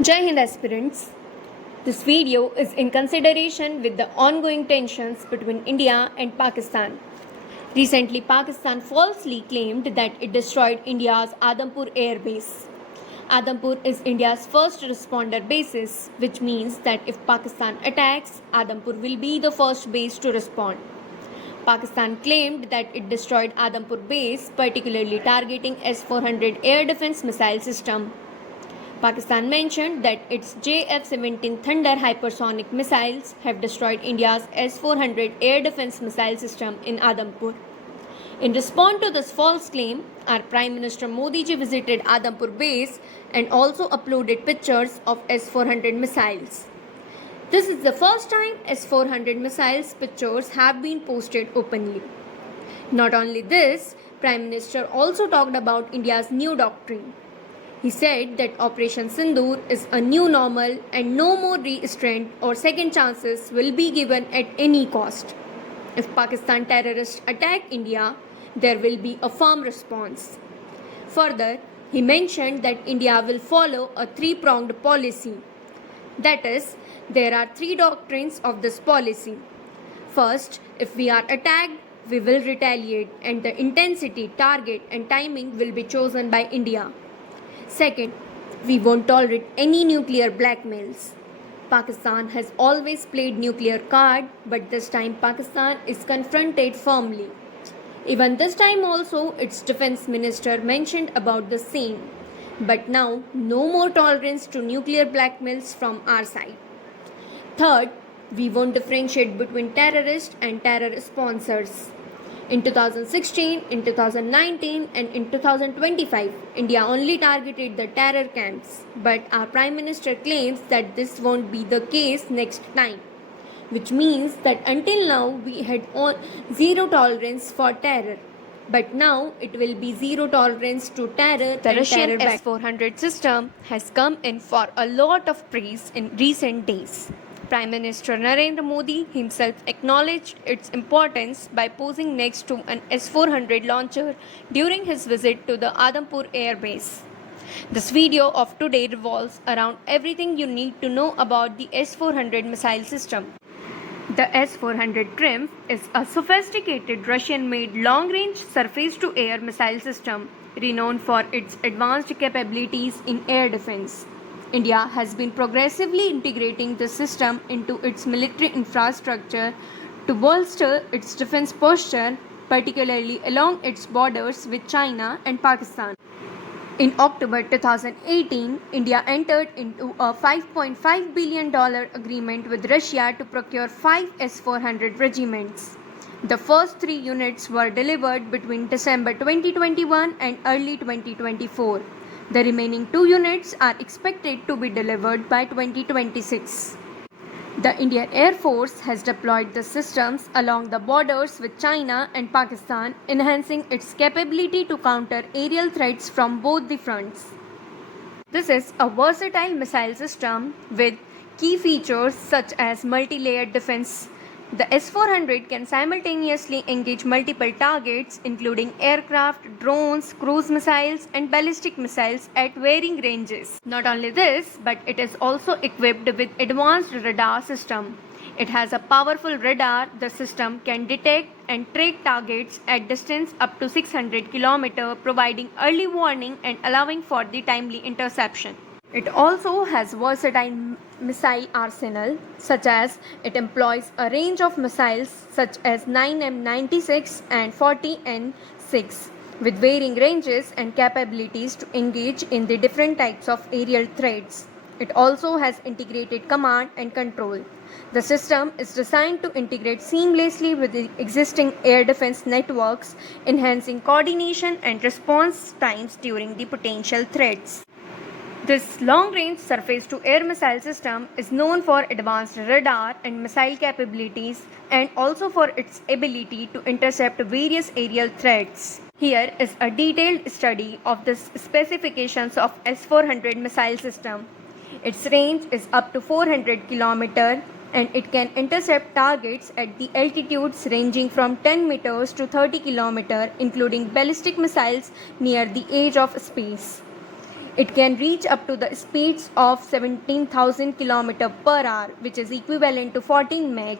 Jai Hind aspirants. This video is in consideration with the ongoing tensions between India and Pakistan. Recently, Pakistan falsely claimed that it destroyed India's Adampur air base. Adampur is India's first responder basis, which means that if Pakistan attacks, Adampur will be the first base to respond. Pakistan claimed that it destroyed Adampur base, particularly targeting S-400 air defense missile system. Pakistan mentioned that its JF-17 Thunder hypersonic missiles have destroyed India's S-400 air defense missile system in Adampur. In response to this false claim, our Prime Minister Modi ji visited Adampur base and also uploaded pictures of S-400 missiles. This is the first time S-400 missiles pictures have been posted openly. Not only this, Prime Minister also talked about India's new doctrine. He said that Operation Sindoor is a new normal and no more restraint or second chances will be given at any cost. If Pakistan terrorists attack India, there will be a firm response. Further, he mentioned that India will follow a three-pronged policy. That is, there are three doctrines of this policy. First, if we are attacked, we will retaliate and the intensity, target and timing will be chosen by India. Second, we won't tolerate any nuclear blackmails. Pakistan has always played nuclear card, but this time Pakistan is confronted firmly. Even this time also, its defense minister mentioned about the same. But now, no more tolerance to nuclear blackmails from our side. Third, we won't differentiate between terrorists and terror sponsors. In 2016, in 2019 and in 2025, India only targeted the terror camps, but our Prime Minister claims that this won't be the case next time, which means that until now we had zero tolerance for terror, but now it will be zero tolerance to terror. The Russian S-400 system has come in for a lot of praise in recent days. Prime Minister Narendra Modi himself acknowledged its importance by posing next to an S-400 launcher during his visit to the Adampur Air Base. This video of today revolves around everything you need to know about the S-400 missile system. The S-400 Triumph is a sophisticated Russian-made long-range surface-to-air missile system renowned for its advanced capabilities in air defense. India has been progressively integrating the system into its military infrastructure to bolster its defense posture, particularly along its borders with China and Pakistan. In October 2018, India entered into a $5.5 billion agreement with Russia to procure 5 S-400 regiments. The first 3 units were delivered between December 2021 and early 2024. The remaining 2 units are expected to be delivered by 2026. The Indian Air Force has deployed the systems along the borders with China and Pakistan, enhancing its capability to counter aerial threats from both the fronts. This is a versatile missile system with key features such as multi-layered defense. The S-400 can simultaneously engage multiple targets including aircraft, drones, cruise missiles and ballistic missiles at varying ranges. Not only this, but it is also equipped with advanced radar system. It has a powerful radar. The system can detect and track targets at distance up to 600 km, providing early warning and allowing for the timely interception. It also has versatile missile arsenal, such as it employs a range of missiles such as 9M96 and 40N6 with varying ranges and capabilities to engage in the different types of aerial threats. It also has integrated command and control. The system is designed to integrate seamlessly with the existing air defense networks, enhancing coordination and response times during the potential threats. This long-range surface-to-air missile system is known for advanced radar and missile capabilities and also for its ability to intercept various aerial threats. Here is a detailed study of the specifications of S-400 missile system. Its range is up to 400 km and it can intercept targets at the altitudes ranging from 10 meters to 30 km, including ballistic missiles near the edge of space. It can reach up to the speeds of 17,000 km per hour, which is equivalent to 14 Mach,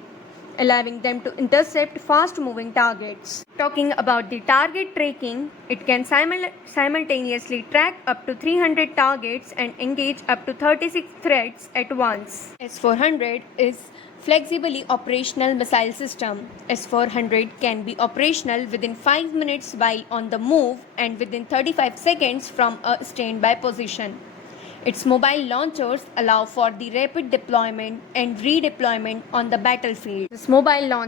allowing them to intercept fast-moving targets. Talking about the target tracking, it can simultaneously track up to 300 targets and engage up to 36 threats at once. S-400 is flexibly operational missile system. S-400 can be operational within 5 minutes while on the move and within 35 seconds from a standby position. Its mobile launchers allow for the rapid deployment and redeployment on the battlefield. This mobile launch